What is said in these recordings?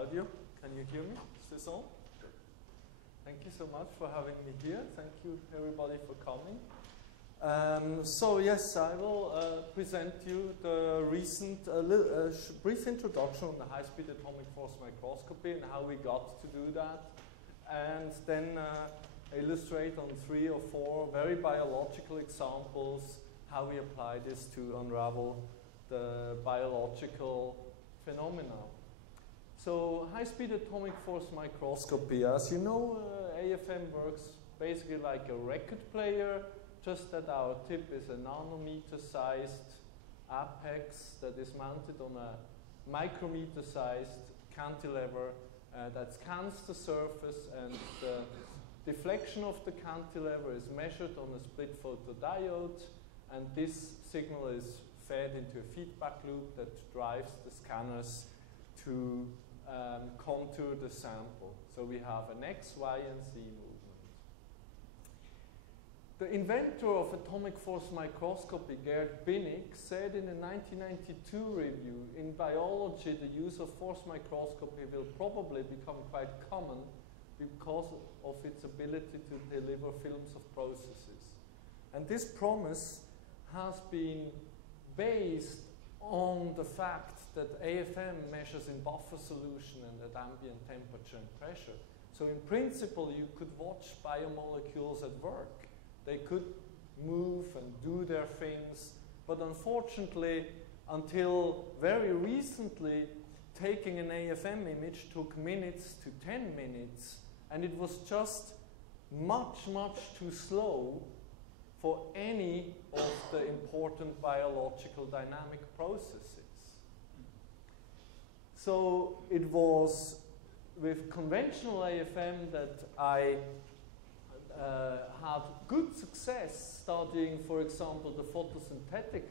Claudio. Can you hear me? Is this on? Thank you so much for having me here. Thank you everybody for coming. So yes, I will present you the recent brief introduction on the high-speed atomic force microscopy and how we got to do that, and then illustrate on 3 or 4 very biological examples how we apply this to unravel the biological phenomena. So high-speed atomic force microscopy, as you know, AFM works basically like a record player, just that our tip is a nanometer-sized apex that is mounted on a micrometer-sized cantilever that scans the surface, and the deflection of the cantilever is measured on a split photodiode, and this signal is fed into a feedback loop that drives the scanners to contour the sample. So we have an X, Y, and Z movement. The inventor of atomic force microscopy, Gerd Binnig, said in a 1992 review, in biology the use of force microscopy will probably become quite common because of its ability to deliver films of processes. And this promise has been based on the fact that AFM measures in buffer solution and at ambient temperature and pressure. So in principle, you could watch biomolecules at work. They could move and do their things, but unfortunately, until very recently, taking an AFM image took minutes to 10 minutes, and it was just much, much too slow for any of the important biological dynamic processes. So it was with conventional AFM that I had good success studying, for example, the photosynthetic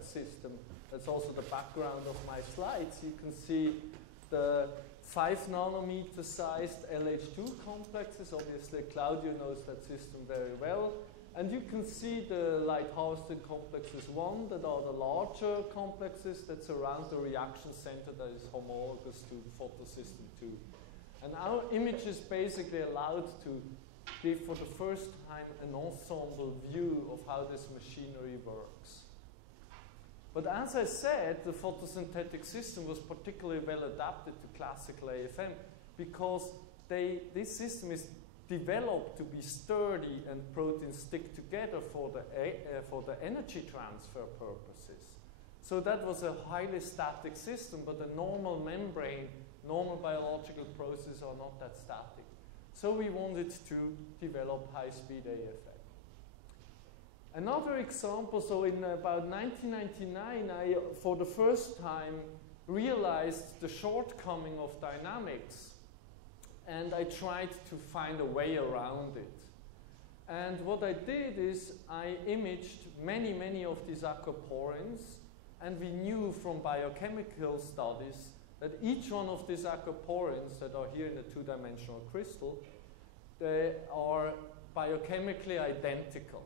system. That's also the background of my slides. You can see the 5 nanometer sized LH2 complexes. Obviously, Claudio knows that system very well. And you can see the light harvesting complexes 1 that are the larger complexes that surround the reaction center that is homologous to photosystem 2. And our image is basically allowed to give for the first time an ensemble view of how this machinery works. But as I said, the photosynthetic system was particularly well adapted to classical AFM because this system is developed to be sturdy and proteins stick together for the energy transfer purposes. So that was a highly static system, but a normal membrane, normal biological processes are not that static. So we wanted to develop high-speed AFM. Another example, so in about 1999, I, for the first time, realized the shortcoming of dynamics, and I tried to find a way around it. And what I did is I imaged many, many of these aquaporins, and we knew from biochemical studies that each one of these aquaporins that are here in the 2-dimensional crystal, they are biochemically identical.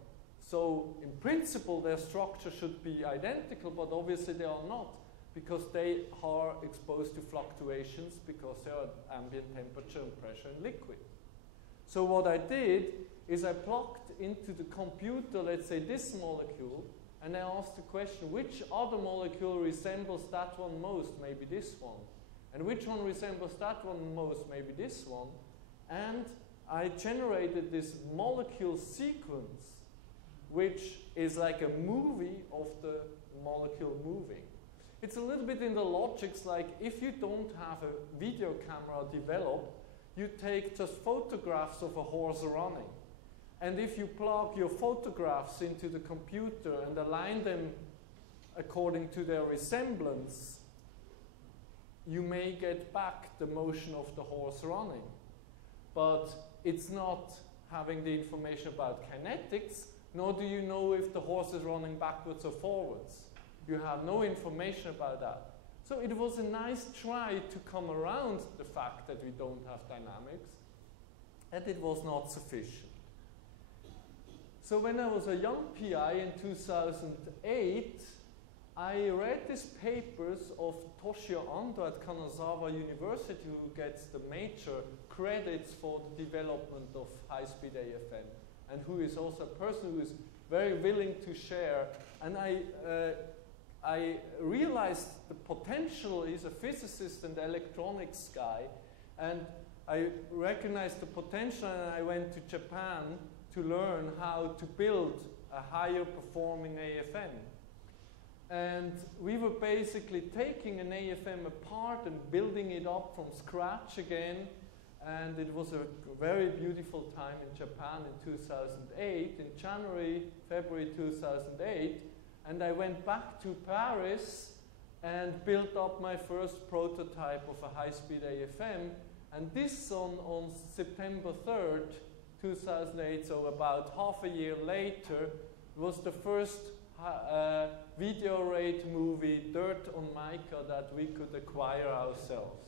So in principle, their structure should be identical, but obviously they are not, because they are exposed to fluctuations because they are at ambient temperature and pressure in liquid. So what I did is I plugged into the computer, let's say this molecule, and I asked the question, which other molecule resembles that one most? Maybe this one. And which one resembles that one most? Maybe this one. And I generated this molecule sequence, which is like a movie of the molecule moving. It's a little bit in the logics like if you don't have a video camera developed, you take just photographs of a horse running. And if you plug your photographs into the computer and align them according to their resemblance, you may get back the motion of the horse running. But it's not having the information about kinetics, nor do you know if the horse is running backwards or forwards. You have no information about that. So it was a nice try to come around the fact that we don't have dynamics, and it was not sufficient. So when I was a young PI in 2008, I read these papers of Toshio Ando at Kanazawa University, who gets the major credits for the development of high-speed AFM, and who is also a person who is very willing to share. And I realized the potential. He's a physicist and electronics guy, and I recognized the potential, and I went to Japan to learn how to build a higher performing AFM. And we were basically taking an AFM apart and building it up from scratch again. And it was a very beautiful time in Japan in 2008, in January, February 2008. And I went back to Paris and built up my first prototype of a high-speed AFM. And this on September 3rd, 2008, so about half a year later, was the first video rate movie, Dirt on Mica, that we could acquire ourselves.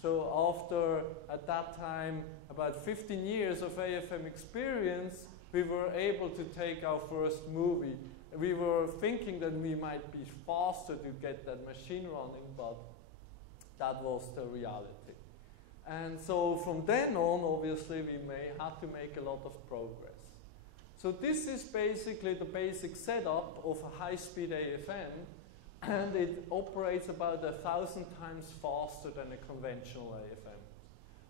So after, at that time, about 15 years of AFM experience, we were able to take our first movie. We were thinking that we might be faster to get that machine running, but that was the reality. And so from then on, obviously, we had to make a lot of progress. So this is basically the basic setup of a high-speed AFM, and it operates about 1,000 times faster than a conventional AFM.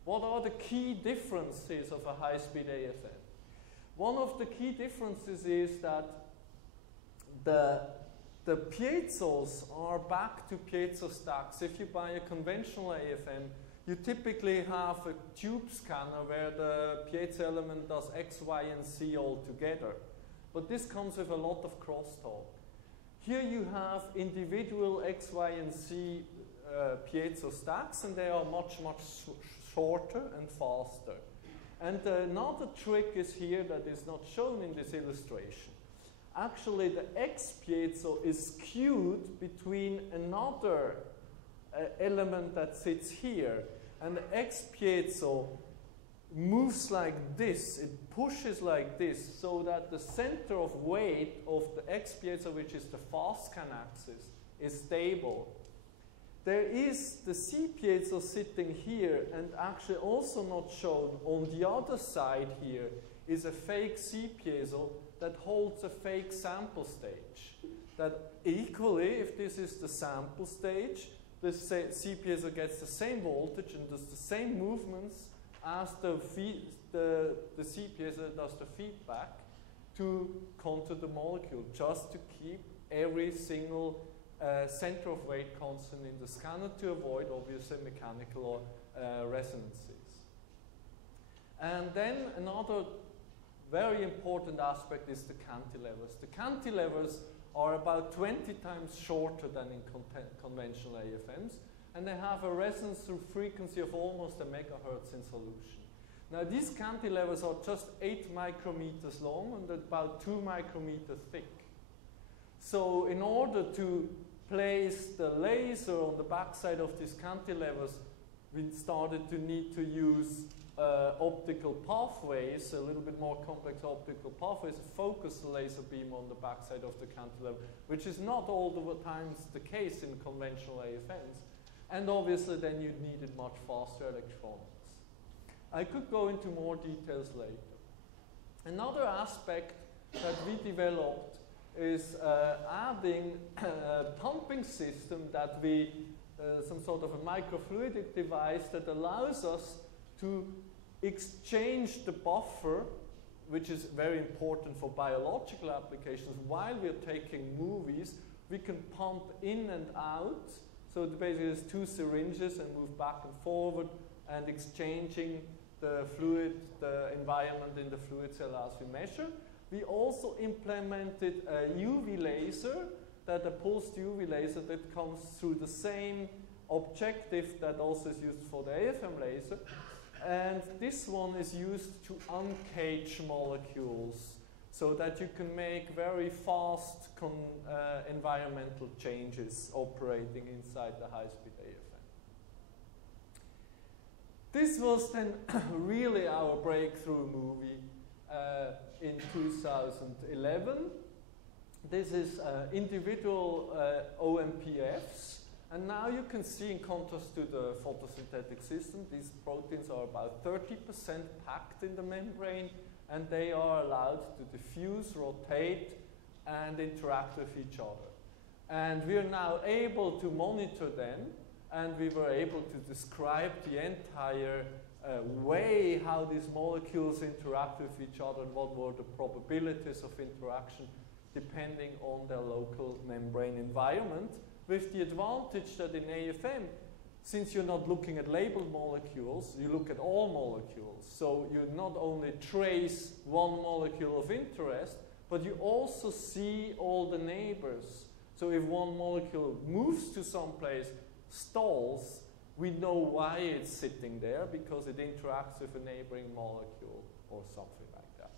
What are the key differences of a high-speed AFM? One of the key differences is that the piezos are back to piezo stacks. If you buy a conventional AFM, you typically have a tube scanner where the piezo element does X, Y, and Z all together. But this comes with a lot of crosstalk. Here you have individual X, Y, and Z piezo stacks, and they are much, much shorter and faster. And another trick is here that is not shown in this illustration. Actually, the X piezo is skewed between another element that sits here, and the X piezo moves like this, it pushes like this, so that the center of weight of the X piezo, which is the fast scan axis, is stable. There is the C piezo sitting here, and actually also not shown on the other side here is a fake C piezo that holds a fake sample stage. That equally, if this is the sample stage, the C piezo gets the same voltage and does the same movements as the C piezo does the feedback to contour the molecule, just to keep every single center of weight constant in the scanner to avoid, obviously, mechanical resonances. And then another very important aspect is the cantilevers. The cantilevers are about 20 times shorter than in conventional AFMs, and they have a resonance through frequency of almost a megahertz in solution. Now these cantilevers are just 8 micrometers long and about 2 micrometers thick. So in order to place the laser on the backside of these cantilevers, we started to need to use optical pathways, a little bit more complex optical pathways, to focus the laser beam on the backside of the cantilever, which is not all the times the case in conventional AFMs. And obviously then you needed much faster electronics. I could go into more details later. Another aspect that we developed is adding a pumping system that we, some sort of a microfluidic device that allows us to exchange the buffer, which is very important for biological applications. While we're taking movies, we can pump in and out. So basically there's 2 syringes and move back and forward and exchanging the fluid, the environment in the fluid cell as we measure. We also implemented a UV laser, a pulsed UV laser that comes through the same objective that also is used for the AFM laser. And this one is used to uncage molecules so that you can make very fast environmental changes operating inside the high-speed AFM. This was then really our breakthrough movie in 2011. this is individual OMPFs. And now you can see, in contrast to the photosynthetic system, these proteins are about 30% packed in the membrane, and they are allowed to diffuse, rotate, and interact with each other. And we are now able to monitor them, and we were able to describe the entire way how these molecules interact with each other and what were the probabilities of interaction depending on their local membrane environment, with the advantage that in AFM, since you're not looking at labeled molecules, you look at all molecules. So you not only trace one molecule of interest, but you also see all the neighbors. So if one molecule moves to some place, stalls, we know why it's sitting there, because it interacts with a neighboring molecule or something like that.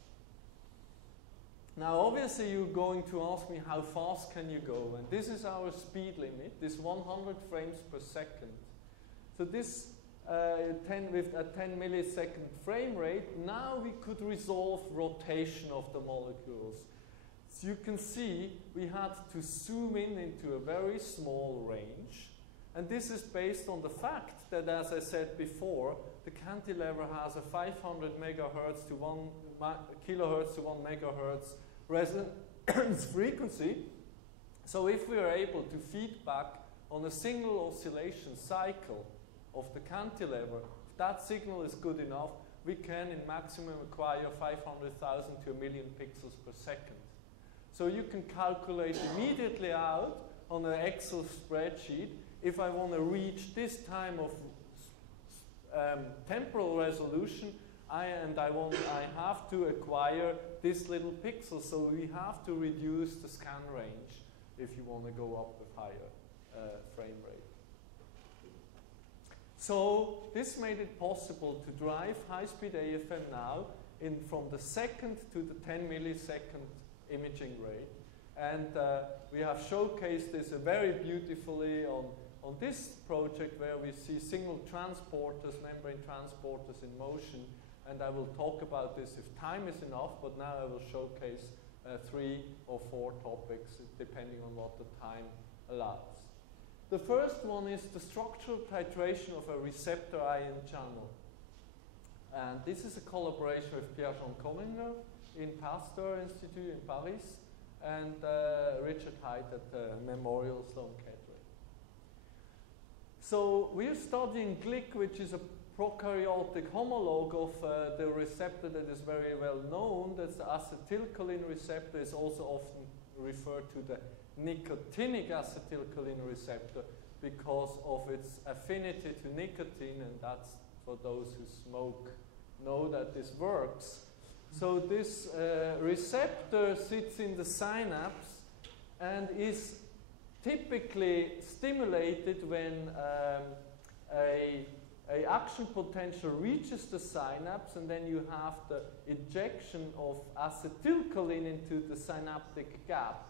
Now obviously you're going to ask me, how fast can you go? And this is our speed limit, this 100 frames per second. So this with a 10 millisecond frame rate, now we could resolve rotation of the molecules. So you can see we had to zoom in into a very small range. And this is based on the fact that, as I said before, the cantilever has a 500 megahertz to 1 kilohertz to 1 megahertz resonance frequency. So if we are able to feed back on a single oscillation cycle of the cantilever, if that signal is good enough, we can in maximum acquire 500,000 to 1 million pixels per second. So you can calculate immediately out on an Excel spreadsheet, if I want to reach this time of temporal resolution, I have to acquire this little pixel. So we have to reduce the scan range if you want to go up with higher frame rate. So this made it possible to drive high-speed AFM now from the second to the 10 millisecond imaging rate. And we have showcased this very beautifully on this project, where we see single transporters, membrane transporters in motion. And I will talk about this if time is enough, but now I will showcase 3 or 4 topics depending on what the time allows. The first one is the structural titration of a receptor ion channel. And this is a collaboration with Pierre-Jean Collinger in Pasteur Institute in Paris and Richard Haidt at Memorial Sloan Kettering. So we're studying GLIC, which is a prokaryotic homologue of the receptor that is very well known. That's the acetylcholine receptor. Is also often referred to the nicotinic acetylcholine receptor because of its affinity to nicotine, and that's for those who smoke know that this works. So this receptor sits in the synapse and is typically stimulated when a action potential reaches the synapse, and then you have the ejection of acetylcholine into the synaptic gap.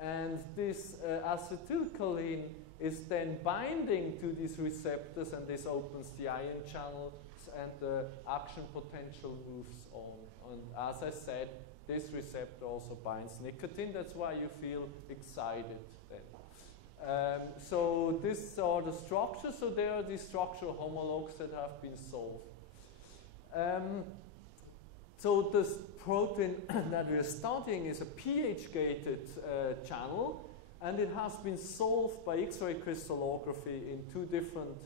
And this acetylcholine is then binding to these receptors, and this opens the ion channels, and the action potential moves on. And as I said, this receptor also binds nicotine. That's why you feel excited then. So these are the structures. So there are these structural homologues that have been solved. So this protein that we are studying is a pH-gated channel, and it has been solved by X-ray crystallography in 2 different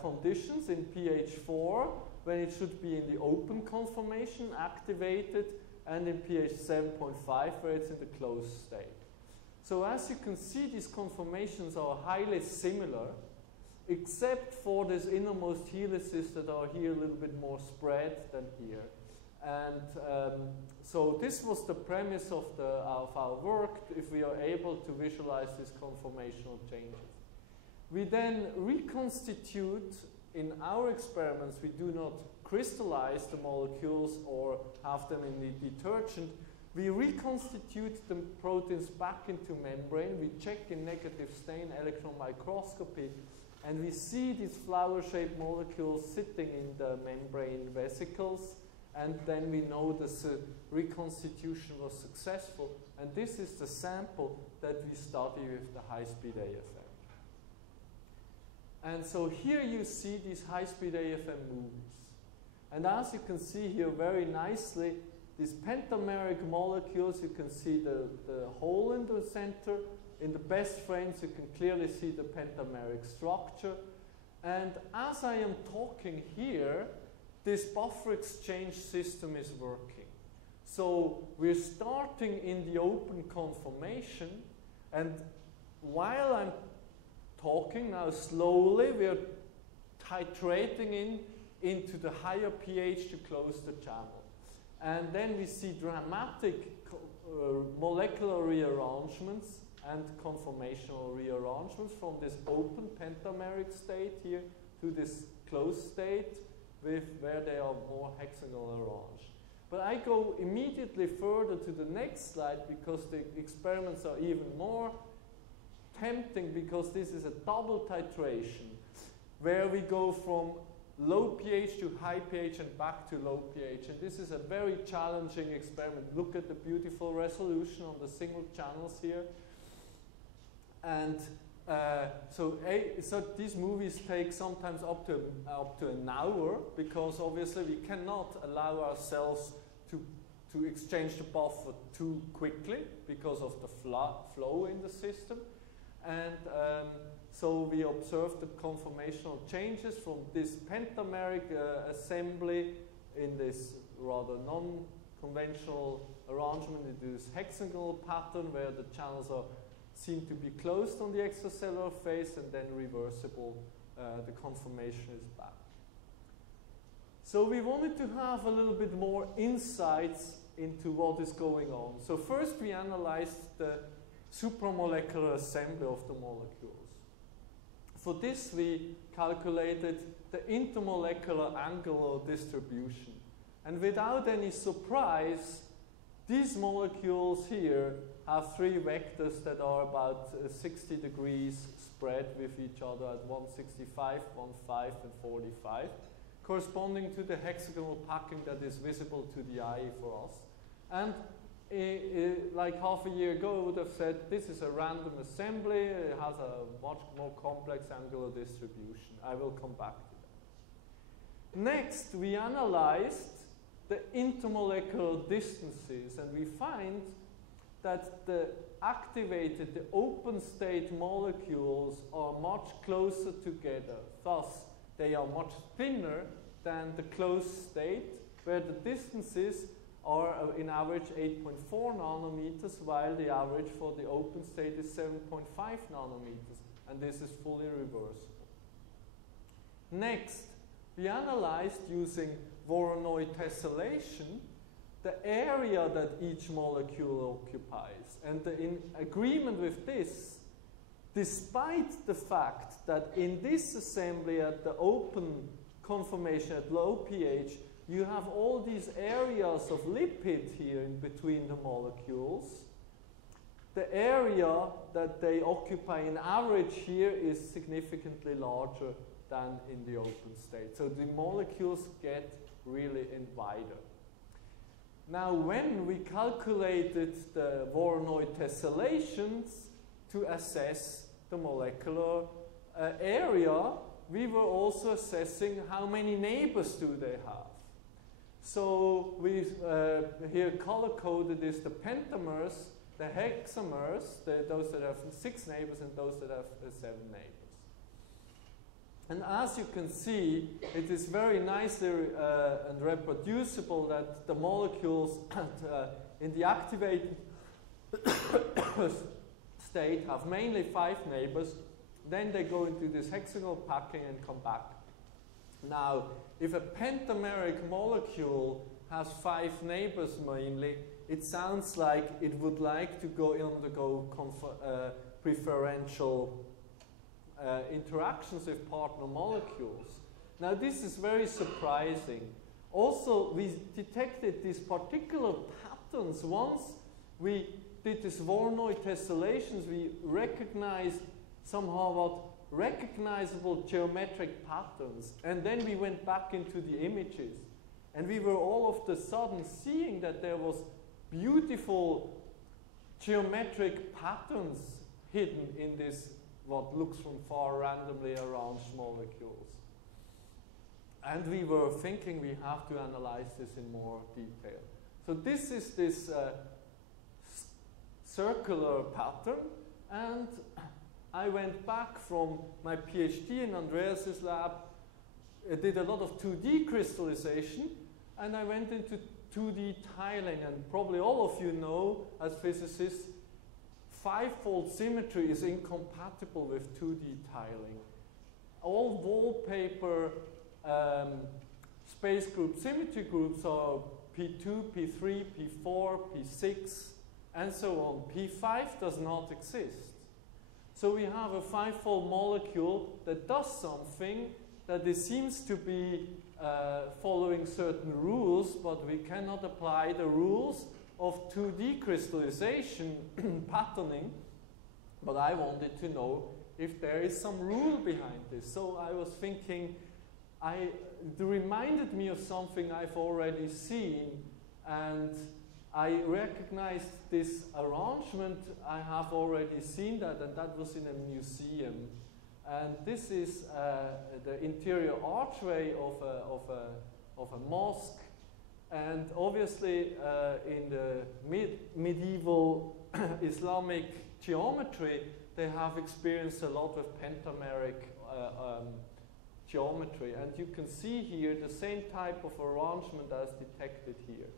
conditions. In pH 4, when it should be in the open conformation, activated, and in pH 7.5, where it's in the closed state. So as you can see, these conformations are highly similar, except for these innermost helices that are here a little bit more spread than here. And so this was the premise of our work, if we are able to visualize these conformational changes. We then reconstitute, in our experiments, we do not crystallize the molecules or have them in the detergent. We reconstitute the proteins back into membrane. We check in negative stain electron microscopy, and we see these flower-shaped molecules sitting in the membrane vesicles. and then we know the reconstitution was successful. And this is the sample that we study with the high-speed AFM. And so here you see these high-speed AFM movies. And as you can see here very nicely, these pentameric molecules, you can see the hole in the center. In the best frames, you can clearly see the pentameric structure. And as I am talking here, this buffer exchange system is working. So we're starting in the open conformation, and while I'm talking now slowly, we're titrating into the higher pH to close the channel. And then we see dramatic molecular rearrangements and conformational rearrangements from this open pentameric state here to this closed state where they are more hexagonal arranged. But I go immediately further to the next slide because the experiments are even more tempting, because this is a double titration where we go from low pH to high pH and back to low pH. And this is a very challenging experiment. Look at the beautiful resolution on the single channels here. And so these movies take sometimes up to an hour, because obviously we cannot allow ourselves to exchange the buffer too quickly because of the flow in the system. And so we observe the conformational changes from this pentameric assembly in this rather non-conventional arrangement into this hexagonal pattern where the channels seem to be closed on the extracellular phase, and then reversible, the conformation is back. So we wanted to have a little bit more insights into what is going on. So first we analyzed the supramolecular assembly of the molecules. For this we calculated the intermolecular angular distribution. And without any surprise, these molecules here have three vectors that are about 60 degrees spread with each other at 165, 15, and 45, corresponding to the hexagonal packing that is visible to the eye for us. And like half a year ago, I would have said this is a random assembly. It has a much more complex angular distribution. I will come back to that. Next, we analyzed the intermolecular distances, and we find that the open state molecules are much closer together. Thus, they are much thinner than the closed state, where the distances are in average 8.4 nanometers, while the average for the open state is 7.5 nanometers, and this is fully reversible. Next, we analyzed using Voronoi tessellation the area that each molecule occupies. And in agreement with this, despite the fact that in this assembly at the open conformation at low pH, you have all these areas of lipid here in between the molecules, the area that they occupy in average here is significantly larger than in the open state. So the molecules get really wider. Now, when we calculated the Voronoi tessellations to assess the molecular area, we were also assessing how many neighbors do they have. So we here color-coded is the pentamers, the hexamers, those that have 6 neighbors and those that have 7 neighbors. And as you can see, it is very nicely and reproducible that the molecules in the activated state have mainly 5 neighbors. Then they go into this hexagonal packing and come back. Now, if a pentameric molecule has 5 neighbors mainly, it sounds like it would like to undergo preferential interactions with partner molecules. Now, this is very surprising. Also, we detected these particular patterns. Once we did this Voronoi tessellations, we recognized somehow what recognizable geometric patterns. And then we went back into the images. And we were all of a sudden seeing that there was beautiful geometric patterns hidden in this, what looks from far randomly arranged molecules. And we were thinking we have to analyze this in more detail. So this is this circular pattern, and I went back from my PhD in Andreas's lab. I did a lot of 2D crystallization, and I went into 2D tiling, and probably all of you know, as physicists, 5-fold symmetry is incompatible with 2D tiling. All wallpaper space group symmetry groups are P2, P3, P4, P6, and so on. P5 does not exist. So we have a 5-fold molecule that does something that it seems to be following certain rules, but we cannot apply the rules of 2D crystallization patterning. But I wanted to know if there is some rule behind this. So I was thinking, it reminded me of something I've already seen, and I recognized this arrangement. I have already seen that, and that was in a museum. And this is the interior archway of a mosque. And obviously, in the medieval Islamic geometry, they have experienced a lot of pentameric geometry. And you can see here the same type of arrangement as detected here.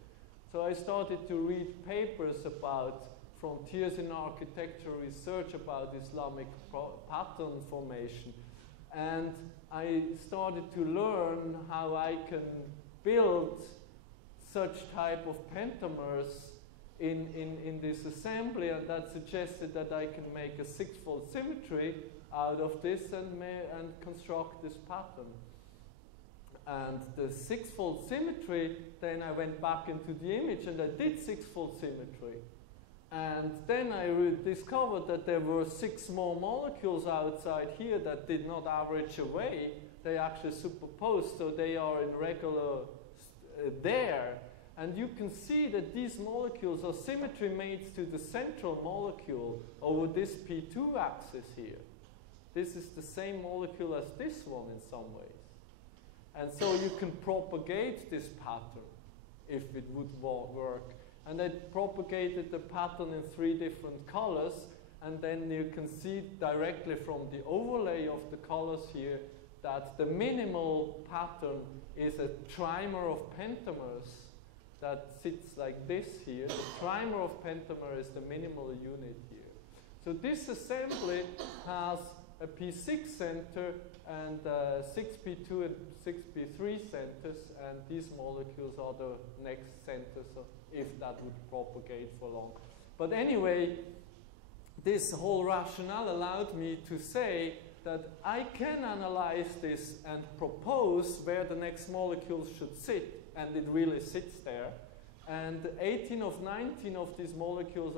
So I started to read papers about frontiers in architectural research about Islamic pattern formation. And I started to learn how I can build such type of pentamers in this assembly, and that suggested that I can make a 6-fold symmetry out of this and construct this pattern. And the 6-fold symmetry, then I went back into the image and I did 6-fold symmetry. And then I discovered that there were 6 more molecules outside here that did not average away. They actually superposed, so they are in regular there. And you can see that these molecules are symmetry mates to the central molecule over this P2 axis here. This is the same molecule as this one in some ways. And so you can propagate this pattern if it would work. And I propagated the pattern in 3 different colors, and then you can see directly from the overlay of the colors here that the minimal pattern is a trimer of pentamers that sits like this here. The trimer of pentamer is the minimal unit here. So this assembly has a P6 center and 6P2 and 6P3 centers, and these molecules are the next centers if that would propagate for long. But anyway, this whole rationale allowed me to say that I can analyze this and propose where the next molecules should sit, and it really sits there. And 18 of 19 of these molecules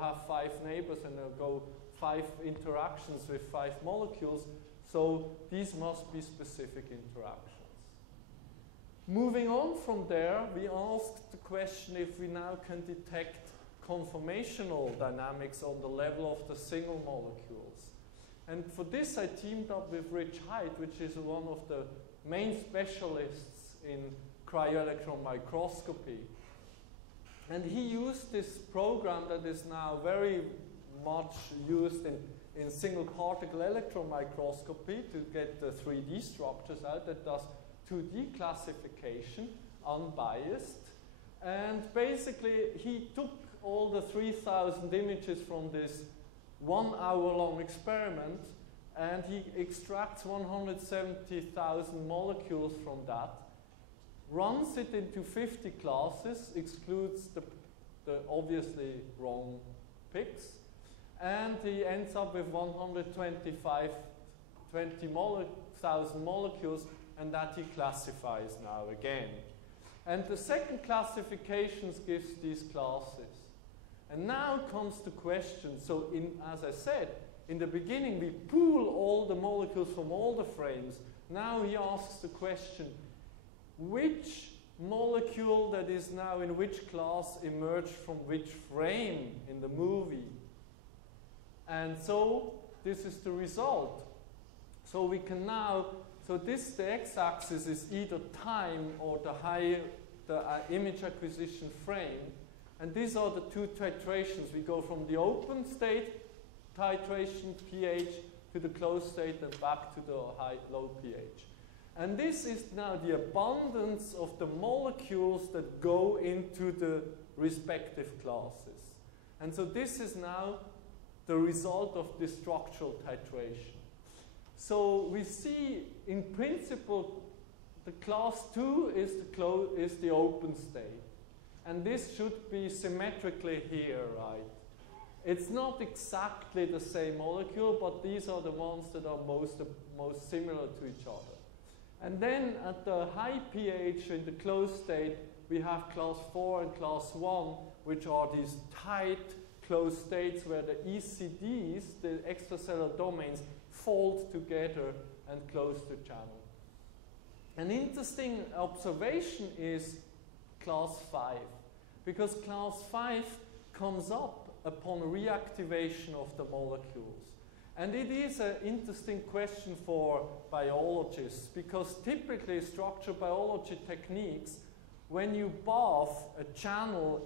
have 5 neighbors and go 5 interactions with 5 molecules, so these must be specific interactions. Moving on from there, we asked the question if we now can detect conformational dynamics on the level of the single molecules. And for this I teamed up with Rich Height, which is one of the main specialists in cryo-electron microscopy. And he used this program that is now very much used in single particle electron microscopy to get the 3D structures out, that does 2D classification, unbiased. And basically he took all the 3,000 images from this 1-hour-long experiment, and he extracts 170,000 molecules from that, runs it into 50 classes, excludes the obviously wrong picks, and he ends up with 120,000 molecules, and that he classifies now again. And the second classifications gives these classes. And now comes the question. So as I said, in the beginning we pool all the molecules from all the frames. Now he asks the question, which molecule that is now in which class emerged from which frame in the movie. And so this is the result. So we can now, so this, the x-axis is either time or the image acquisition frame. And these are the two titrations. We go from the open state titration pH to the closed state and back to the low pH. And this is now the abundance of the molecules that go into the respective classes. And so this is now the result of this structural titration. So we see, in principle, the class 2 is the open state. And this should be symmetrically here, right? It's not exactly the same molecule, but these are the ones that are most similar to each other. And then at the high pH in the closed state, we have class 4 and class 1, which are these tight closed states where the ECDs, the extracellular domains, fold together and close the channel. An interesting observation is class 5, because class 5 comes up upon reactivation of the molecules. And it is an interesting question for biologists, because typically structural biology techniques, when you bath a channel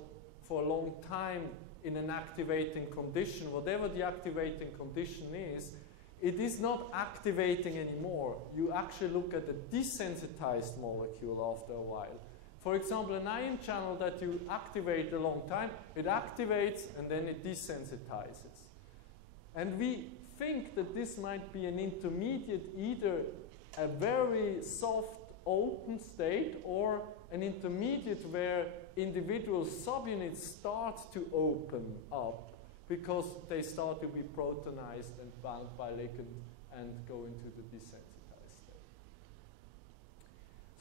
for a long time in an activating condition, whatever the activating condition is, it is not activating anymore. You actually look at a desensitized molecule after a while. For example, an ion channel that you activate a long time, it activates and then it desensitizes. And we think that this might be an intermediate, either a very soft open state or an intermediate where individual subunits start to open up because they start to be protonized and bound by ligand and go into the desensitized state.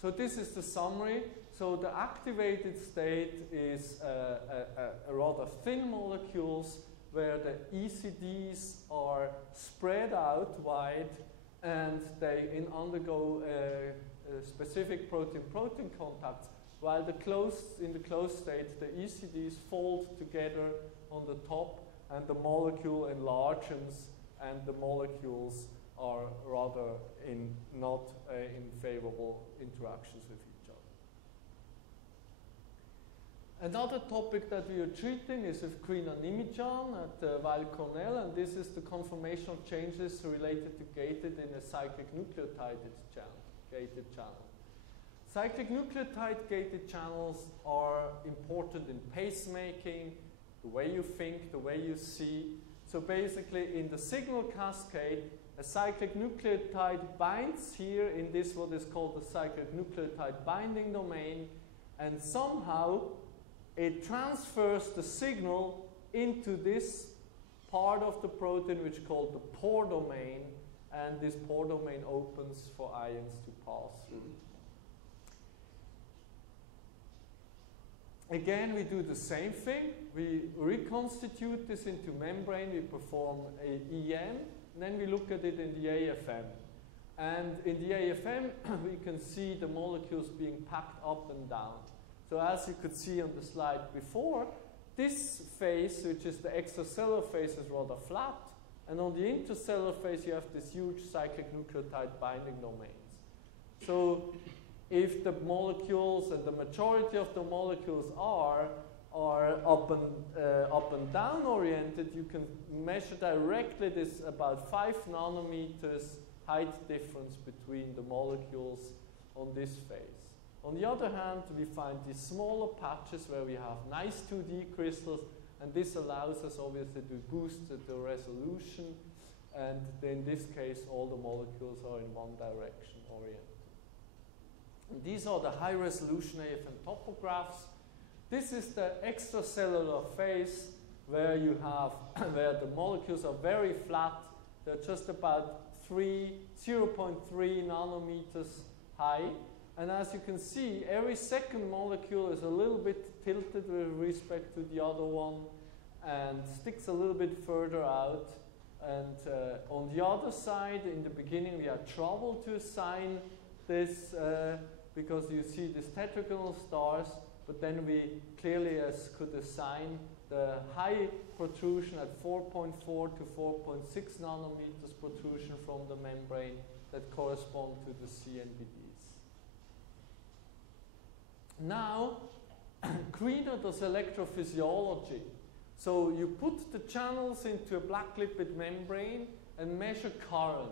So this is the summary. So the activated state is a rather thin molecules where the ECDs are spread out wide and they undergo specific protein-protein contacts, while in the closed state, the ECDs fold together on the top and the molecule enlarges and the molecules are rather not in favorable interactions with each other. Another topic that we are treating is with quinanimijan at Weill Cornell, and this is the conformational changes related to gated in a cyclic nucleotide gated channel. Cyclic nucleotide gated channels are important in pacemaking, the way you think, the way you see. So basically in the signal cascade, a cyclic nucleotide binds here in this what is called the cyclic nucleotide binding domain, and somehow it transfers the signal into this part of the protein which is called the pore domain, and this pore domain opens for ions to pass through. Again, we do the same thing. We reconstitute this into membrane, we perform a EM, and then we look at it in the AFM. And in the AFM, we can see the molecules being packed up and down. So as you could see on the slide before, this phase, which is the extracellular phase, is rather flat. And on the intercellular phase, you have this huge cyclic nucleotide binding domains. So if the molecules and the majority of the molecules are up and down oriented, you can measure directly this about 5 nanometers height difference between the molecules on this phase. On the other hand, we find these smaller patches where we have nice 2D crystals, and this allows us obviously to boost the resolution, and in this case all the molecules are in one direction oriented. And these are the high resolution AFM topographs. This is the extracellular phase where you have where the molecules are very flat. They're just about 0.3 nanometers high. And as you can see, every second molecule is a little bit tilted with respect to the other one and sticks a little bit further out. And on the other side, in the beginning, we had trouble to assign this because you see these tetragonal stars, but then we clearly could assign the high protrusion at 4.4 to 4.6 nanometers protrusion from the membrane that correspond to the CNBDs. Now, Greener does electrophysiology. So you put the channels into a black lipid membrane and measure current.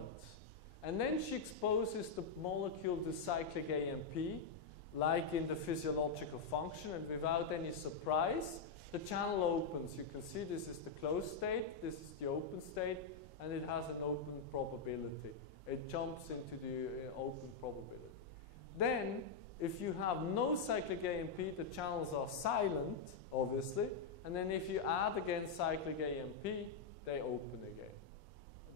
And then she exposes the molecule to cyclic AMP, like in the physiological function, and without any surprise, the channel opens. You can see this is the closed state, this is the open state, and it has an open probability. It jumps into the open probability. Then, if you have no cyclic AMP, the channels are silent, obviously, and then if you add again cyclic AMP, they open again.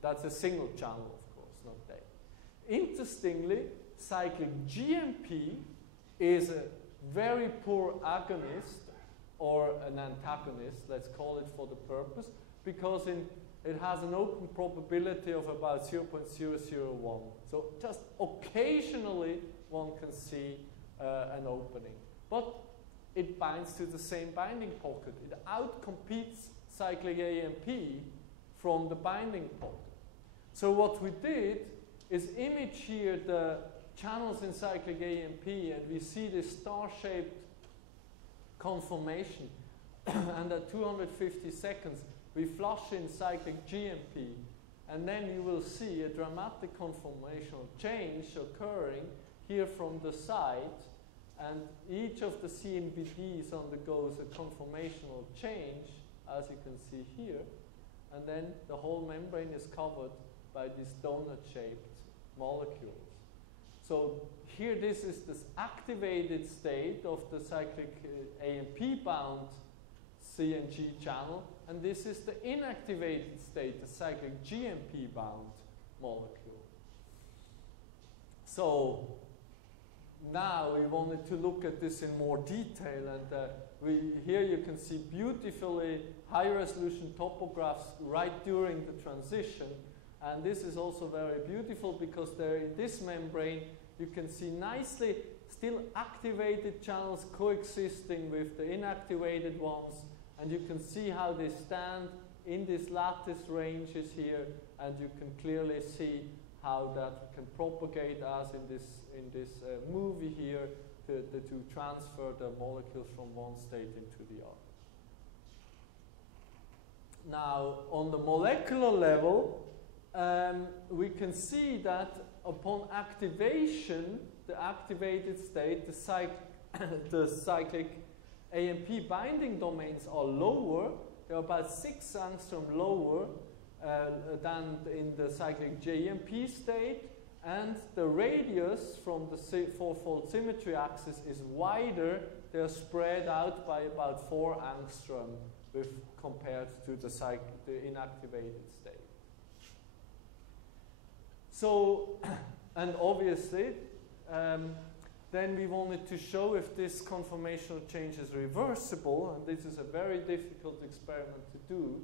That's a single channel, of course, not they. Interestingly, cyclic GMP is a very poor agonist, or an antagonist, let's call it for the purpose, because it has an open probability of about 0.001. So just occasionally one can see an opening. But it binds to the same binding pocket. It outcompetes cyclic AMP from the binding pocket. So what we did is image here the channels in cyclic AMP, and we see this star-shaped conformation. And at 250 seconds, we flush in cyclic GMP, and then you will see a dramatic conformational change occurring here from the side, and each of the CNBDs undergoes a conformational change, as you can see here, and then the whole membrane is covered by these donut-shaped molecules. So here this is this activated state of the cyclic AMP-bound CNG channel, and this is the inactivated state, the cyclic GMP-bound molecule. So now we wanted to look at this in more detail, and here you can see beautifully high-resolution topographs right during the transition, and this is also very beautiful because there in this membrane you can see nicely still activated channels coexisting with the inactivated ones, and you can see how they stand in these lattice ranges here, and you can clearly see how that can propagate as in this movie here to transfer the molecules from one state into the other. Now, on the molecular level, we can see that upon activation, the activated state, the cyclic AMP binding domains are lower. They're about 6 angstrom lower than in the cyclic GMP state, and the radius from the four-fold symmetry axis is wider. They're spread out by about 4 angstrom compared to the inactivated state. So, and obviously, then we wanted to show if this conformational change is reversible, and this is a very difficult experiment to do.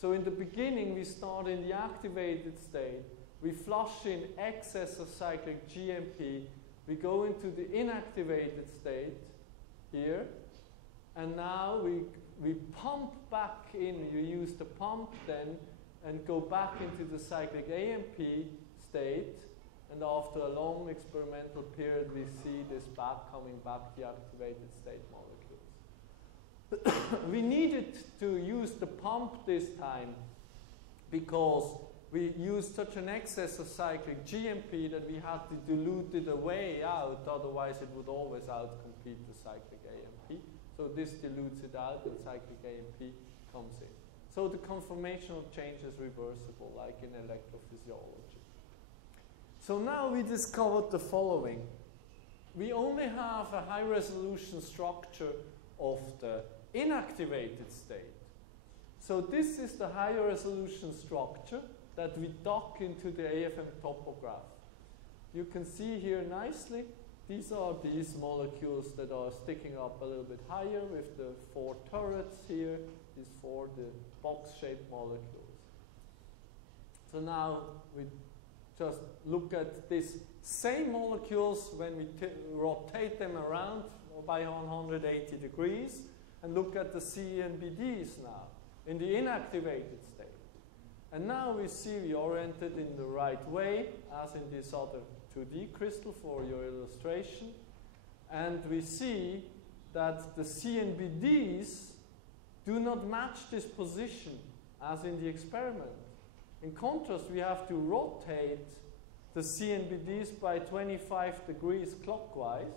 So in the beginning, we start in the activated state. We flush in excess of cyclic GMP. We go into the inactivated state here, and now we pump back in. You use the pump then and go back into the cyclic AMP state, and after a long experimental period, we see this coming back the activated state molecules. We needed to use the pump this time because we used such an excess of cyclic GMP that we had to dilute it away out, otherwise it would always outcompete the cyclic AMP. So this dilutes it out and cyclic AMP comes in. So the conformational change is reversible, like in electrophysiology. So now we discovered the following. We only have a high resolution structure of the inactivated state. So this is the higher resolution structure that we dock into the AFM topograph. You can see here nicely, these are these molecules that are sticking up a little bit higher with the 4 turrets here, these 4 the box-shaped molecules. So now we just look at these same molecules when we rotate them around by 180 degrees, and look at the C and BDs now in the inactivated state. And now we see we oriented in the right way, as in this other 2D crystal for your illustration. And we see that the C and BDs do not match this position as in the experiment. In contrast, we have to rotate the C and BDs by 25 degrees clockwise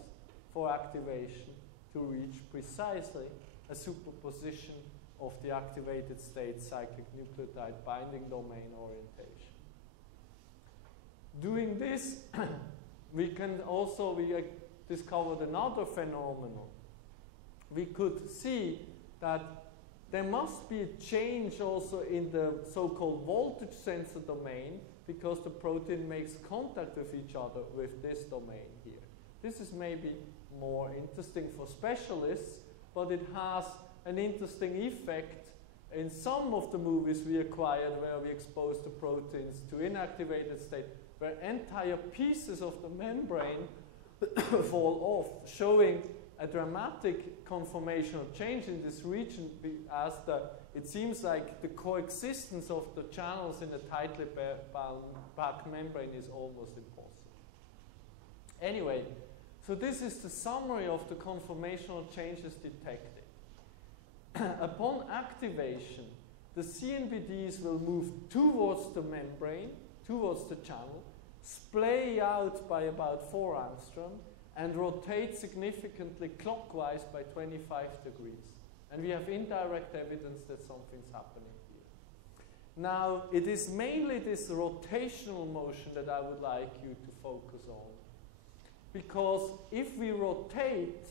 for activation to reach precisely a superposition of the activated state cyclic nucleotide binding domain orientation. Doing this, we discovered another phenomenon. We could see that there must be a change also in the so-called voltage sensor domain, because the protein makes contact with each other with this domain here. This is maybe more interesting for specialists, but it has an interesting effect in some of the movies we acquired where we exposed the proteins to inactivated state, where entire pieces of the membrane fall off, showing a dramatic conformational change in this region, as it seems like the coexistence of the channels in a tightly packed membrane is almost impossible. Anyway, so this is the summary of the conformational changes detected. Upon activation, the CNBDs will move towards the membrane, towards the channel, splay out by about 4 angstrom, and rotate significantly clockwise by 25 degrees. And we have indirect evidence that something's happening here. Now, it is mainly this rotational motion that I would like you to focus on. Because if we rotate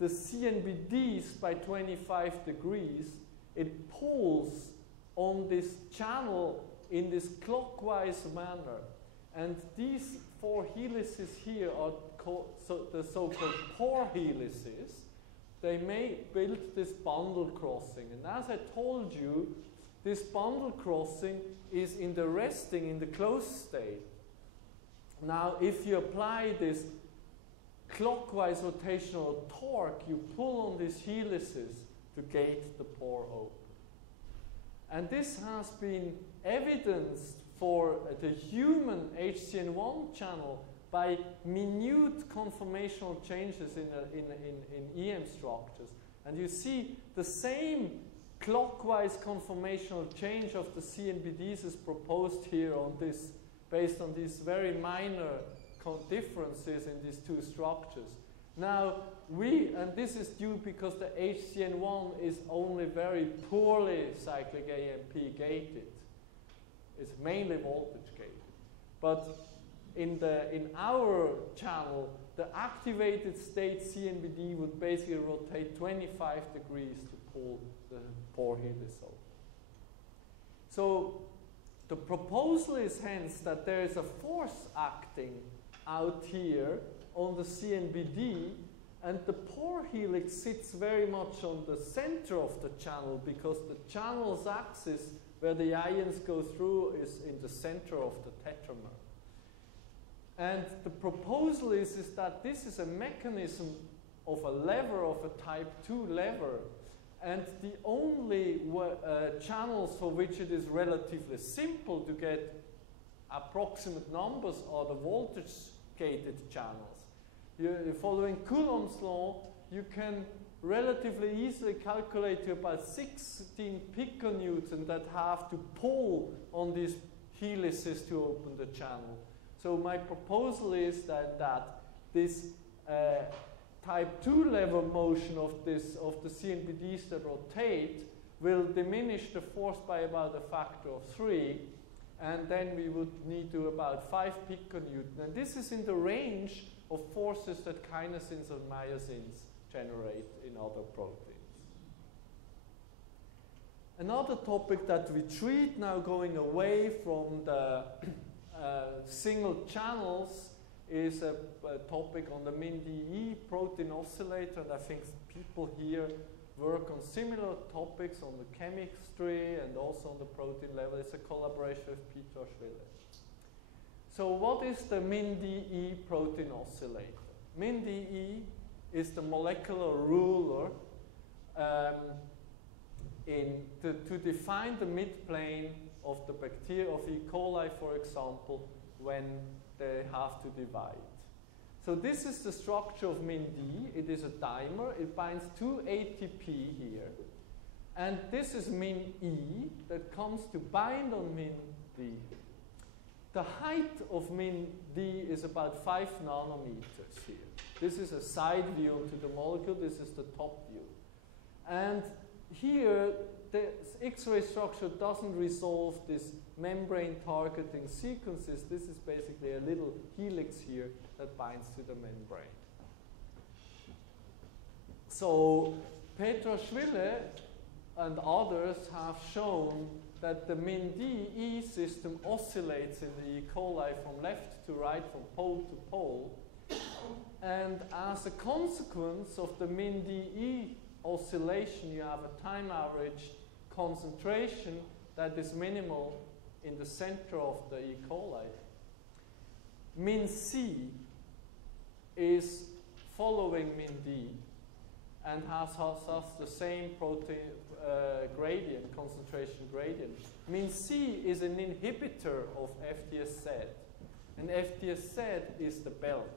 the CNBDs by 25 degrees, it pulls on this channel in this clockwise manner. And these 4 helices here are the so-called pore helices. They may build this bundle crossing. And as I told you, this bundle crossing is in the resting, in the closed state. Now, if you apply this clockwise rotational torque, you pull on these helices to gate the pore open. And this has been evidenced for the human HCN1 channel by minute conformational changes in EM structures. And you see the same clockwise conformational change of the CNBDs is proposed here on this, based on these very minor differences in these 2 structures. Now, and this is due because the HCN1 is only very poorly cyclic AMP gated. It's mainly voltage gated. But in our channel, the activated state CNBD would basically rotate 25 degrees to pull the pore helix open. So the proposal is hence that there is a force acting out here on the CNBD, and the pore helix sits very much on the center of the channel, because the channel's axis where the ions go through is in the center of the tetramer. And the proposal is that this is a mechanism of a lever, of a type 2 lever, and the only channels for which it is relatively simple to get approximate numbers are the voltage gated channels. Following Coulomb's law, you can relatively easily calculate to about 16 piconewton that have to pull on these helices to open the channel. So my proposal is that this type 2 lever motion of the CNBDs that rotate will diminish the force by about a factor of 3, and then we would need to about 5 piconewton. And this is in the range of forces that kinesins and myosins generate in other proteins. Another topic that we treat now, going away from the single channels, is a topic on the MinDE protein oscillator, and I think people here work on similar topics on the chemistry and also on the protein level. It's a collaboration with Peter Scheuring. So what is the MinDE protein oscillator? MinDE is the molecular ruler to define the midplane of the bacteria, of E. coli, for example, when they have to divide. So this is the structure of MinD. It is a dimer. It binds 2 ATP here. And this is MinE that comes to bind on MinD. The height of MinD is about 5 nanometers here. This is a side view to the molecule. This is the top view. And here, the X-ray structure doesn't resolve this membrane targeting sequences. This is basically a little helix here that binds to the membrane. So Petra-Schwille and others have shown that the MinDE system oscillates in the E. coli from left to right, from pole to pole. And as a consequence of the MinDE oscillation, you have a time average concentration that is minimal in the center of the E. coli. MinC is following MinD and has thus the same protein gradient, concentration gradient. MinC is an inhibitor of FTSZ, and FTSZ is the belt.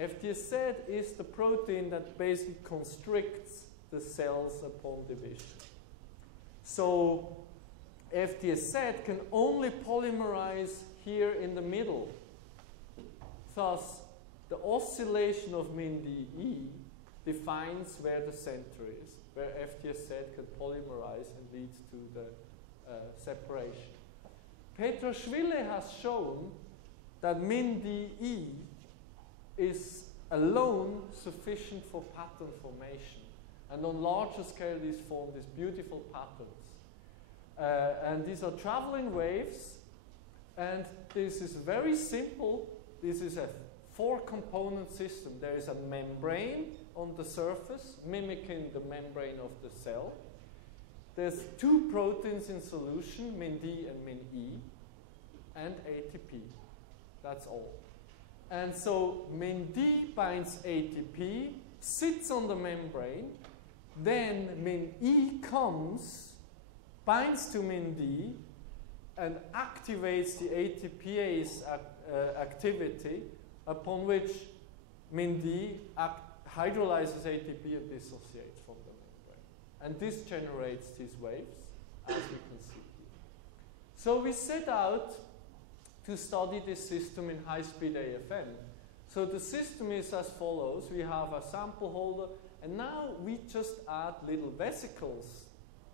FTSZ is the protein that basically constricts the cells upon division. So FTSZ can only polymerize here in the middle. Thus, the oscillation of MinDE defines where the center is, where FTSZ can polymerize and leads to the separation. Petra-Schwille has shown that MinDE is alone sufficient for pattern formation. And on larger scale, these form these beautiful patterns. And these are traveling waves. And this is very simple. This is a 4-component system. There is a membrane on the surface, mimicking the membrane of the cell. There's 2 proteins in solution, MinD and MinE, and ATP. That's all. And so MinD binds ATP, sits on the membrane, then MinE comes, binds to MinD, and activates the ATPase activity, upon which MinD hydrolyzes ATP and dissociates from the membrane. And this generates these waves, as we can see here. So we set out to study this system in high-speed AFM. So the system is as follows. We have a sample holder, and now we just add little vesicles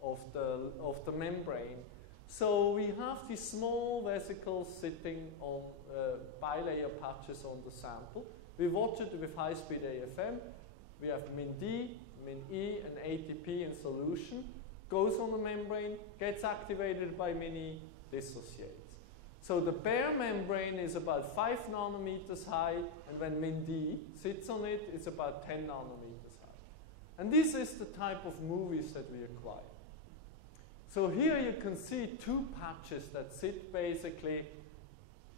of the membrane. So we have these small vesicles sitting on bilayer patches on the sample. We watch it with high-speed AFM. We have MinD, MinE, and ATP in solution. Goes on the membrane, gets activated by MinE, dissociates. So the bare membrane is about 5 nanometers high, and when MinD sits on it, it's about 10 nanometers high. And this is the type of movies that we acquire. So here you can see 2 patches that sit basically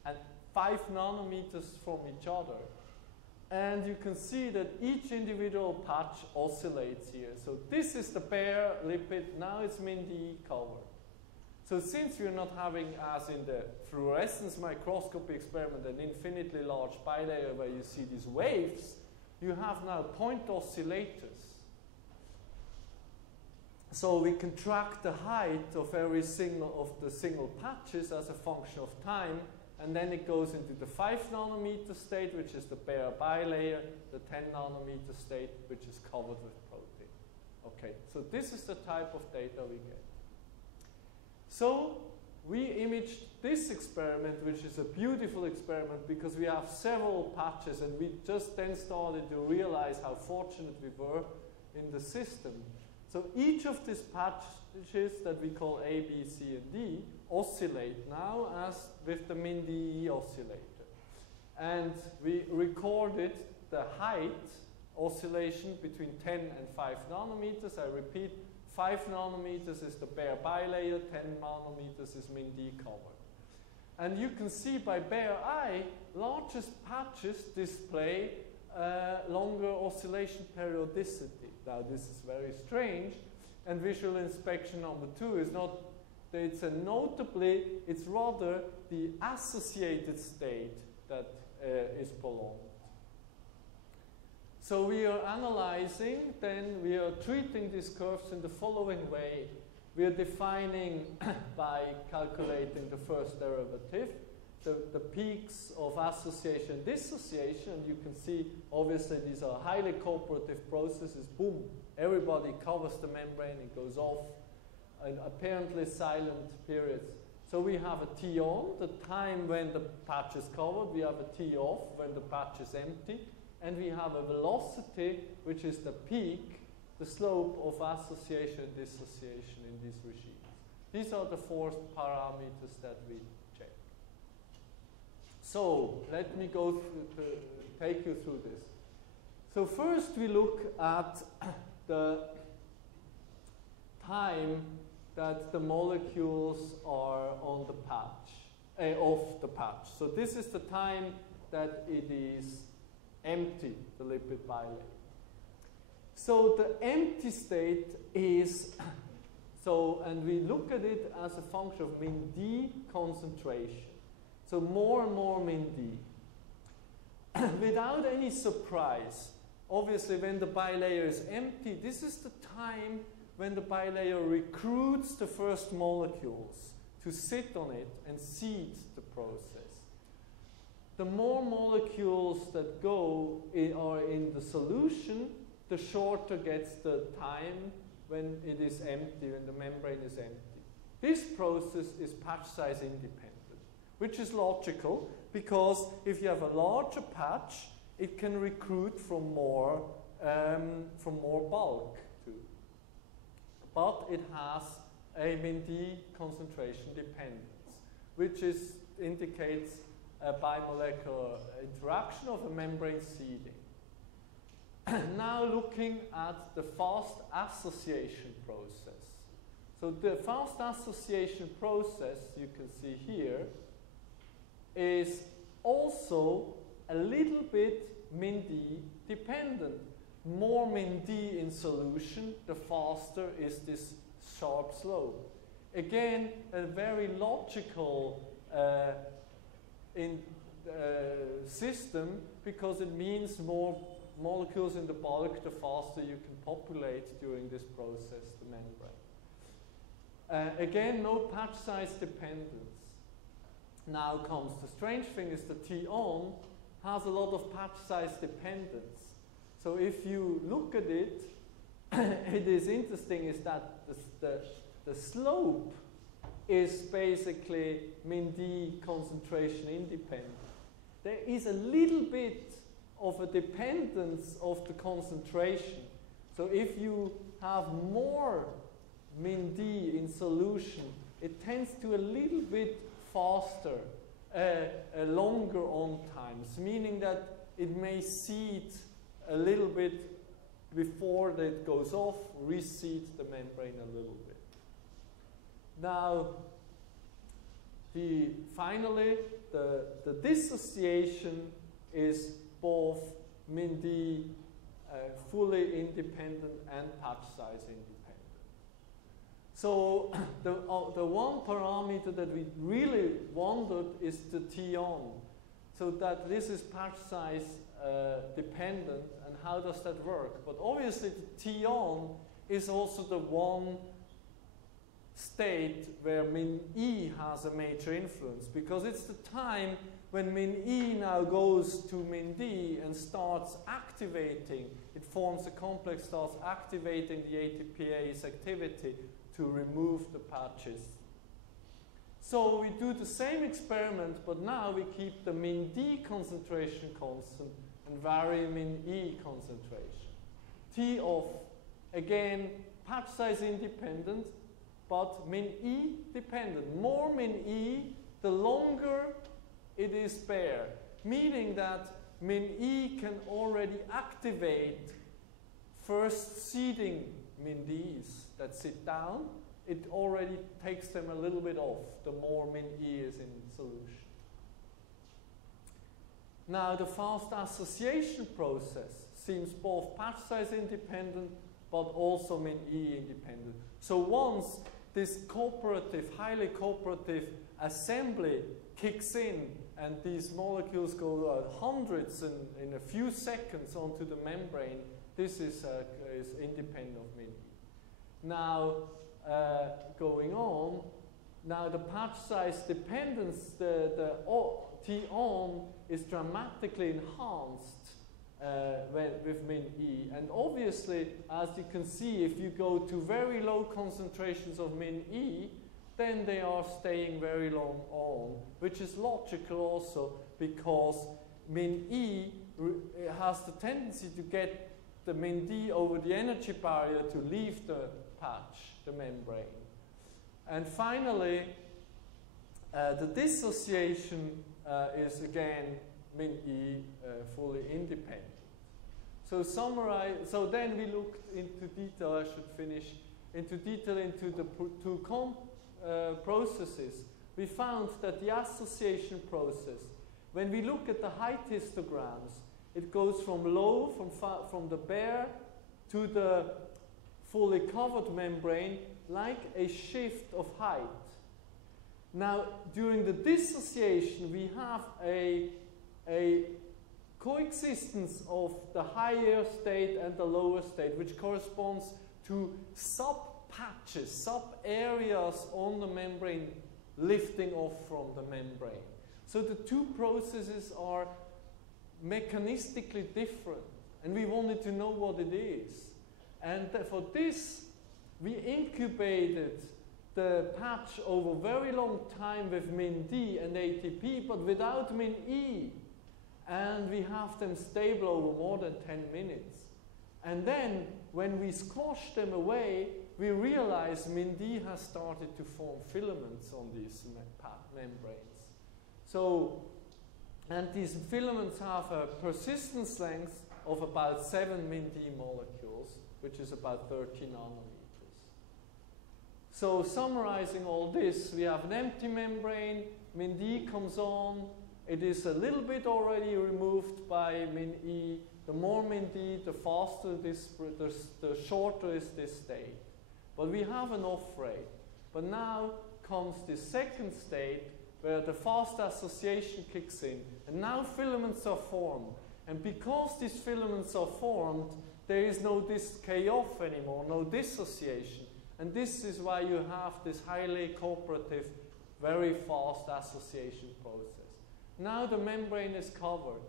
at 5 nanometers from each other. And you can see that each individual patch oscillates here. So this is the bare lipid, now it's MinD covered. So since we're not having, as in the fluorescence microscopy experiment, an infinitely large bilayer where you see these waves, you have now point oscillators. So we can track the height of every single of the single patches as a function of time, and then it goes into the 5 nanometer state, which is the bare bilayer, the 10 nanometer state, which is covered with protein. Okay, so this is the type of data we get. So we imaged this experiment, which is a beautiful experiment because we have several patches, and we just then started to realize how fortunate we were in the system. So each of these patches that we call A, B, C, and D oscillate now as with the MinDE oscillator. And we recorded the height oscillation between 10 and 5 nanometers. I repeat, 5 nanometers is the bare bilayer, 10 nanometers is MinD covered. And you can see by bare eye, largest patches display longer oscillation periodicity. Now this is very strange, and visual inspection number 2 is not, it's rather the associated state that is prolonged. So we are analyzing, then we are treating these curves in the following way. We are defining by calculating the first derivative, the peaks of association and dissociation, and you can see obviously these are highly cooperative processes. Boom, everybody covers the membrane, it goes off, and apparently silent periods. So we have a T on, the time when the patch is covered, we have a T off when the patch is empty, and we have a velocity, which is the peak, the slope of association and dissociation in these regimes. These are the 4 parameters that we check. So let me go through take you through this. So first we look at the time that the molecules are on the patch, off the patch. So this is the time that it is empty, the lipid bilayer. So the empty state is, and we look at it as a function of min D concentration. So more and more min D. Without any surprise, obviously when the bilayer is empty, this is the time when the bilayer recruits the first molecules to sit on it and seed the process. The more molecules that are in the solution, the shorter gets the time when it is empty, when the membrane is empty. This process is patch size independent, which is logical because if you have a larger patch, it can recruit from more bulk too. But it has a min D concentration dependence, which indicates a bimolecular interaction of a membrane seeding. Now looking at the fast association process. So the fast association process, you can see here, is also a little bit min D dependent. More min D in solution, the faster is this sharp slope. Again, a very logical system, because it means more molecules in the bulk, the faster you can populate during this process, the membrane. Again, no patch size dependence. Now comes the strange thing is the T on has a lot of patch size dependence. So if you look at it, it is interesting is that the slope is basically min D concentration independent. There is a little bit of a dependence of the concentration. So if you have more min D in solution, it tends to a little bit faster, longer on times, meaning that it may seed a little bit before it goes off, reseed the membrane a little bit. Now, finally, the dissociation is both min D fully independent and patch size independent. So the one parameter that we really wanted is the T on, so that this is patch size dependent, and how does that work? But obviously the T on is also the one state where min E has a major influence, because it's the time when min E now goes to min D and starts activating, it forms a complex, starts activating the ATPase activity to remove the patches. So we do the same experiment, but now we keep the min D concentration constant and vary min E concentration. T off, again, patch size independent, but min E dependent. More min E, the longer it is bare, meaning that min E can already activate first seeding min Ds that sit down. it already takes them a little bit off the more min E is in solution. Now the fast association process seems both patch size independent but also min E independent. So once this cooperative, highly cooperative assembly kicks in and these molecules go hundreds in a few seconds onto the membrane, this is independent of min E. Now, going on, now the patch size dependence, the T-on is dramatically enhanced with min E. And obviously, as you can see, if you go to very low concentrations of min E, then they are staying very long on, which is logical also because min E has the tendency to get the min D over the energy barrier to leave the patch, the membrane. And finally, the dissociation is again min E fully independent. So so then we looked into detail, I should finish, into detail into the two processes. We found that the association process, when we look at the height histograms, it goes from low, from the bare to the fully covered membrane, like a shift of height. Now, during the dissociation, we have a coexistence of the higher state and the lower state, which corresponds to sub-patches, sub-areas on the membrane lifting off from the membrane. So the two processes are mechanistically different, and we wanted to know what it is. And for this, we incubated the patch over a very long time with min D and ATP, but without min E. And we have them stable over more than 10 minutes. And then, when we squash them away, we realize min D has started to form filaments on these membranes. So, and these filaments have a persistence length of about 7 min D molecules, which is about 30 nanometers. So summarizing all this, we have an empty membrane, min D comes on, it is a little bit already removed by min E. The more min D, the faster the shorter is this state. But we have an off rate. But now comes the second state where the fast association kicks in. And now filaments are formed. And because these filaments are formed, there is no K off anymore, no dissociation. And this is why you have this highly cooperative, very fast association process. Now the membrane is covered.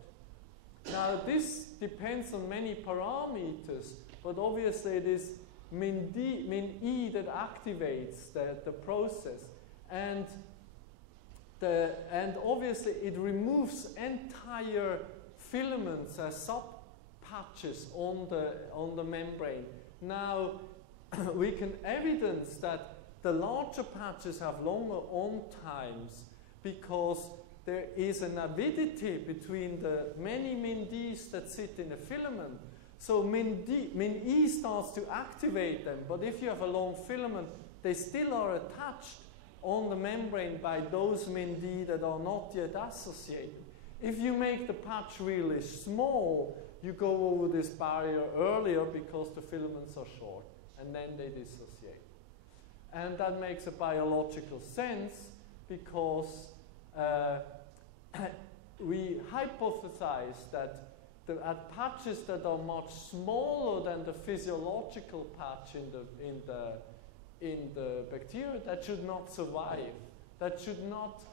Now this depends on many parameters, but obviously it is min E that activates the process. And obviously it removes entire filaments as sub-patches on the membrane. Now we can evidence that the larger patches have longer on times because there is an avidity between the many min Ds that sit in a filament. So min E starts to activate them, but if you have a long filament, they still are attached on the membrane by those min D that are not yet associated. If you make the patch really small, you go over this barrier earlier because the filaments are short, and then they dissociate. And that makes a biological sense because we hypothesize that at patches that are much smaller than the physiological patch in the bacteria, that should not survive. That should not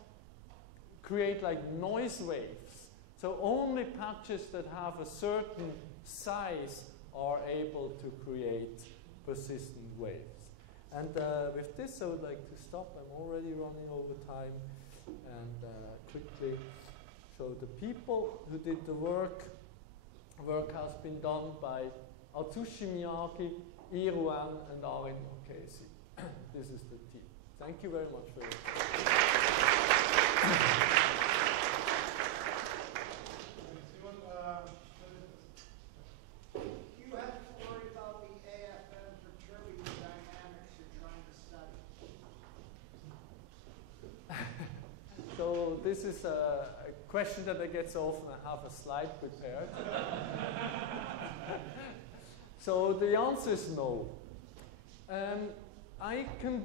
create like noise waves. So only patches that have a certain size are able to create persistent waves. And with this, I would like to stop. I'm already running over time. And quickly show the people who did the work. Work has been done by Atsushi Miyagi, Iruan, and Arin Marchesi. This is the team. Thank you very much for your You have to worry about the AFM perturbing the dynamics you're trying to study. but this is a question that I get so often. I have a slide prepared. So the answer is no. I can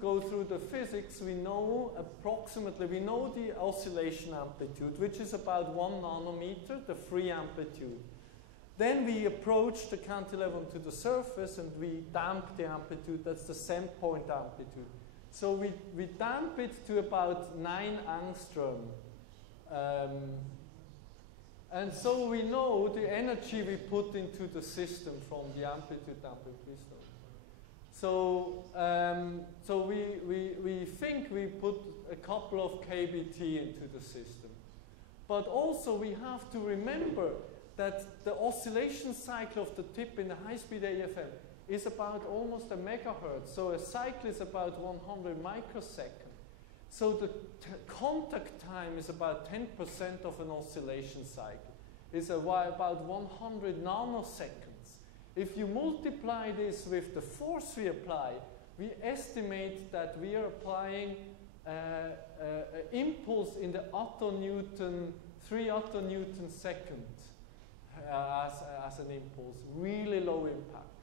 go through the physics. We know approximately, we know the oscillation amplitude, which is about 1 nanometer, the free amplitude. Then we approach the cantilever to the surface and we damp the amplitude. That's the center point amplitude. So we damp it to about 9 angstrom. And so we know the energy we put into the system from the amplitude crystal. So, we think we put a couple of kBt into the system. But also we have to remember that the oscillation cycle of the tip in the high-speed AFM is about almost a megahertz. So a cycle is about 100 microseconds. So the contact time is about 10% of an oscillation cycle. It's about 100 nanoseconds. If you multiply this with the force we apply, we estimate that we are applying an impulse in the attonewton, 3 attonewton second as an impulse, really low impact.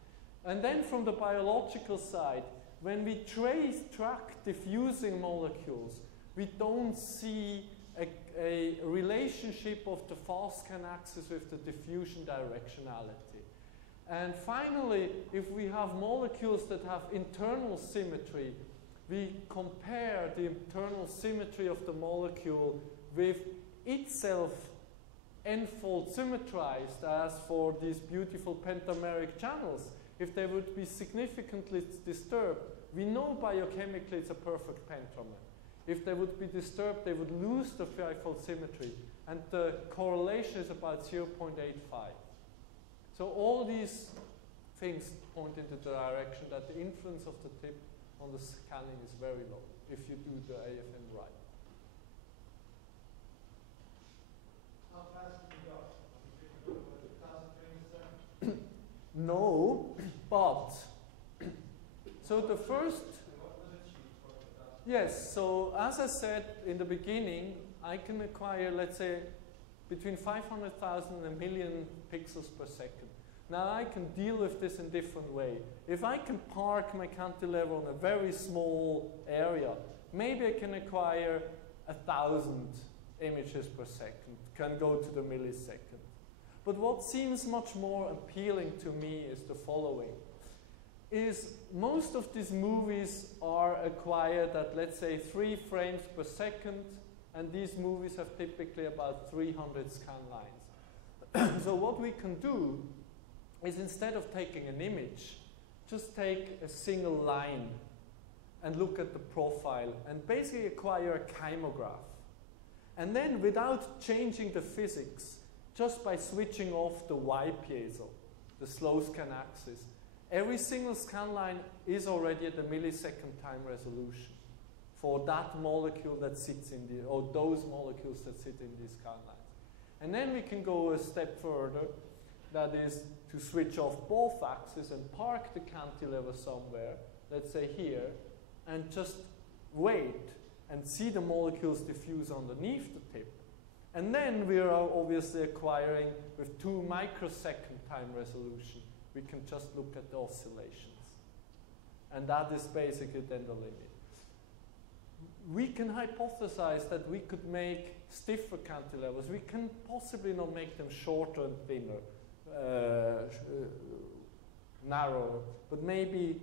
And then from the biological side, when we track diffusing molecules, we don't see a relationship of the fast scan axis with the diffusion directionality. And finally, if we have molecules that have internal symmetry, we compare the internal symmetry of the molecule with itself n-fold symmetrized, as for these beautiful pentameric channels. If they would be significantly disturbed, we know biochemically it's a perfect pentamer. If they would be disturbed, they would lose the 5-fold symmetry, and the correlation is about 0.85. So all these things point into the direction that the influence of the tip on the scanning is very low if you do the AFM right. How fast can you go? 1,000 frames a second? No, but so the first. Yes, so as I said in the beginning, I can acquire, let's say, between 500,000 and 1 million pixels per second. Now I can deal with this in different way. If I can park my cantilever on a very small area, maybe I can acquire 1,000 images per second, can go to the millisecond. But what seems much more appealing to me is the following. Is most of these movies are acquired at, let's say, 3 frames per second, and these movies have typically about 300 scan lines. So what we can do is, instead of taking an image, just take a single line and look at the profile and basically acquire a chymograph. And then, without changing the physics, just by switching off the Y piezo, the slow scan axis, every single scan line is already at a millisecond time resolution for that molecule that sits in the, or those molecules that sit in these scan lines. And then we can go a step further, that is to switch off both axes and park the cantilever somewhere, let's say here, and just wait and see the molecules diffuse underneath the tip. And then we are obviously acquiring, with 2 microsecond time resolution, we can just look at the oscillations. And that is basically then the limit. We can hypothesize that we could make stiffer cantilevers. We can possibly not make them shorter and thinner, narrower, but maybe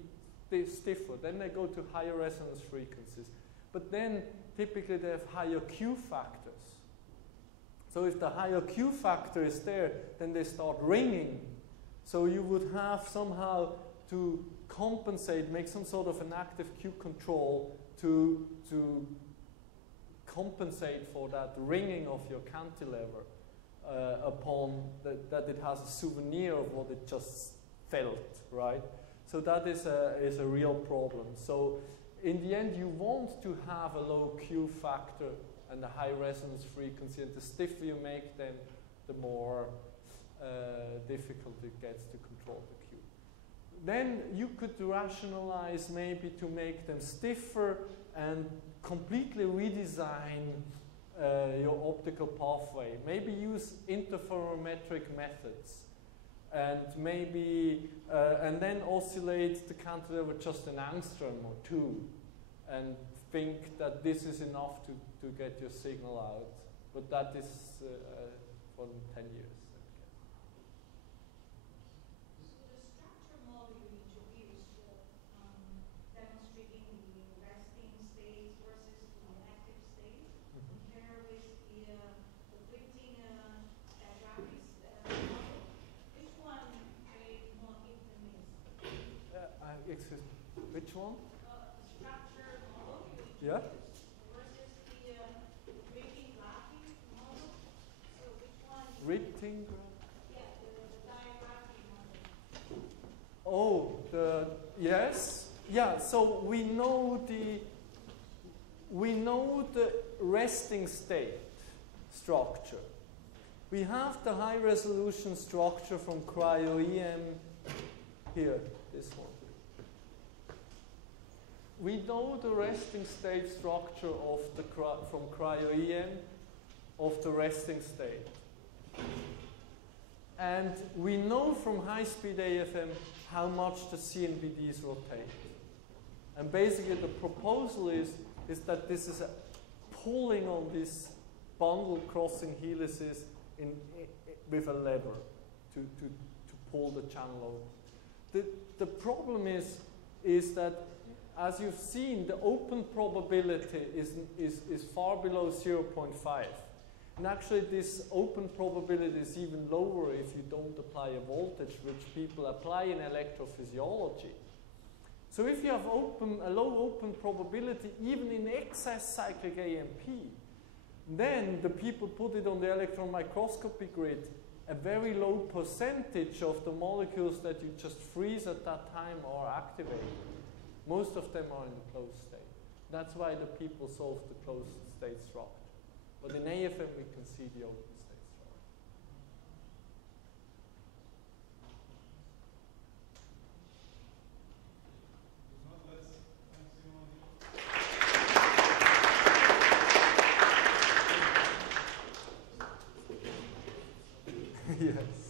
stiffer. Then they go to higher resonance frequencies. But then typically they have higher Q factors. So if the higher Q factor is there, then they start ringing. So you would have somehow to compensate, make some sort of an active Q control to compensate for that ringing of your cantilever upon that it has a souvenir of what it just felt, right? So that is a real problem. So in the end, you want to have a low Q factor and a high resonance frequency, and the stiffer you make them, the more difficult it gets to control the Q. Then you could rationalize maybe to make them stiffer and completely redesign your optical pathway. Maybe use interferometric methods, and maybe and then oscillate the cantilever with just an angstrom or two, and think that this is enough to get your signal out. But that is for 10 years. So the structure model you introduced, demonstrating the resting state versus the active state, compare with the Whitting graphics model, which one creates more intimacy? Excuse me, which one? The structure model you introduced Yeah. versus the Whitting graphic model. So which one? Whitting? Yeah, the diagraphic model. Oh, yes, yeah. So we know the resting state structure. We have the high resolution structure from cryo-EM here, this one. We know the resting state structure of from cryo-EM of the resting state. And we know from high-speed AFM how much the CNBDs rotate. And basically the proposal is that this is pulling on these bundle crossing helices with a lever to pull the channel over. The problem is that, as you've seen, the open probability is far below 0.5. And actually this open probability is even lower if you don't apply a voltage, which people apply in electrophysiology. So if you have a low open probability, even in excess cyclic AMP, then the people put it on the electron microscopy grid, a very low percentage of the molecules that you just freeze at that time are activated. Most of them are in the closed state. That's why the people solve the closed state structure. But in AFM, we can see the open state structure. Yes.